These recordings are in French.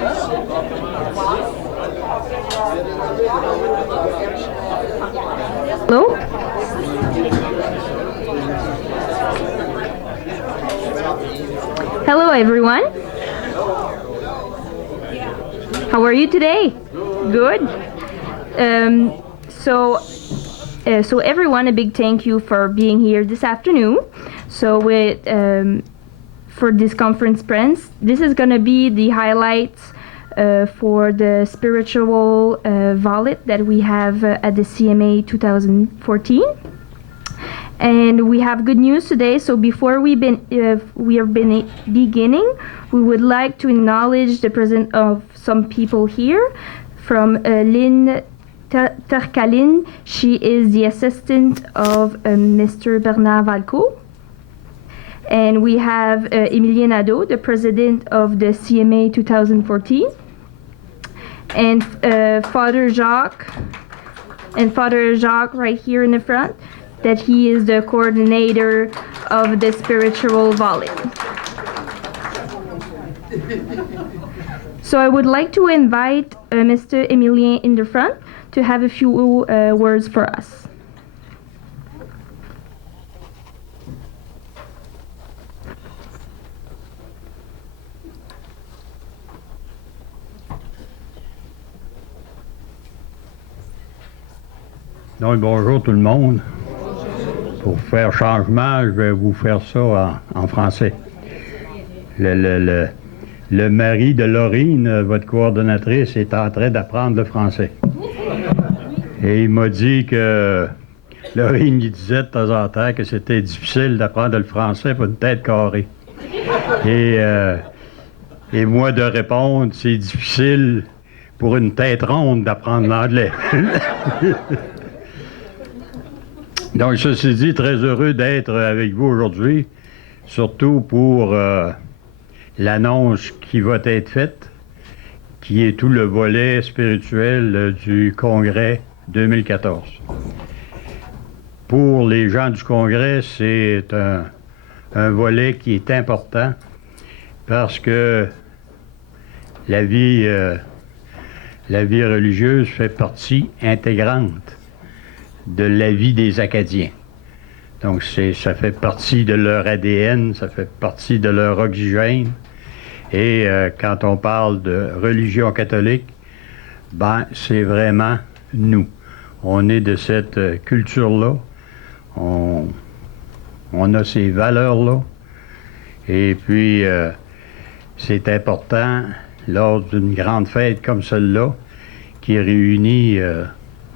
Hello? Hello, everyone. How are you today? Good. So everyone, a big thank you for being here this afternoon. So for this conference, this is going to be the highlights for the spiritual valet that we have at the CMA 2014. And we have good news today. So before we are beginning, we would like to acknowledge the presence of some people here. From Lynn Terkalin, she is the assistant of Mr. Bernard Valco. And we have Emilien Nadeau, the president of the CMA 2014. And Father Jacques right here in the front, that he is the coordinator of the spiritual valet. So I would like to invite Mr. Emilien in the front to have a few words for us. Donc, bonjour tout le monde. Pour faire changement, je vais vous faire ça en français. Le mari de Laurine, votre coordonnatrice, est en train d'apprendre le français. Et il m'a dit que Laurine lui disait de temps en temps que c'était difficile d'apprendre le français pour une tête carrée. Et moi de répondre, c'est difficile pour une tête ronde d'apprendre l'anglais. Donc, ceci dit, très heureux d'être avec vous aujourd'hui, surtout pour l'annonce qui va être faite, qui est tout le volet spirituel du Congrès 2014. Pour les gens du Congrès, c'est un volet qui est important parce que la vie religieuse fait partie intégrante de la vie des Acadiens. Donc, ça fait partie de leur ADN, ça fait partie de leur oxygène. Et quand on parle de religion catholique, ben, c'est vraiment nous. On est de cette culture-là. On a ces valeurs-là. Et puis, c'est important, lors d'une grande fête comme celle-là, qui réunit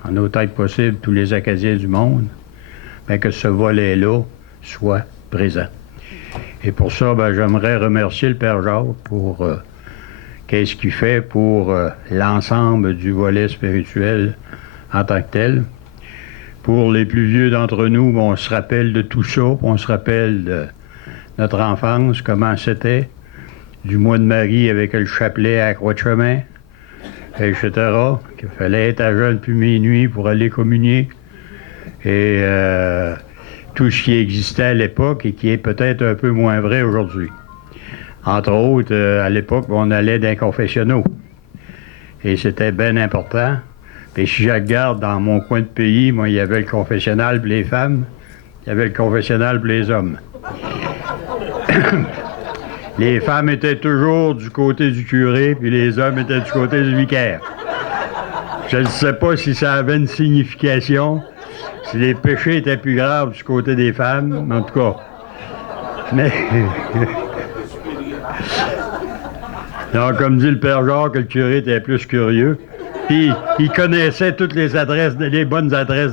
en autant que possible tous les Acadiens du monde, bien que ce volet-là soit présent. Et pour ça, ben, j'aimerais remercier le Père Jacques pour qu'est-ce qu'il fait pour l'ensemble du volet spirituel en tant que tel. Pour les plus vieux d'entre nous, on se rappelle de tout ça, on se rappelle de notre enfance, comment c'était, du mois de Marie avec le chapelet à la Croix-de-Chemin, etc., qu'il fallait être à jeun depuis minuit pour aller communier, et tout ce qui existait à l'époque et qui est peut-être un peu moins vrai aujourd'hui. Entre autres, à l'époque, on allait dans les confessionnaux, et c'était bien important. Et si je regarde dans mon coin de pays, moi, il y avait le confessionnal pour les femmes, il y avait le confessionnal pour les hommes. Les femmes étaient toujours du côté du curé, puis les hommes étaient du côté du vicaire. Je ne sais pas si ça avait une signification, si les péchés étaient plus graves du côté des femmes, en tout cas. Mais... Donc, comme dit le Père Jacques, le curé était plus curieux, puis il connaissait toutes les adresses, les bonnes adresses dans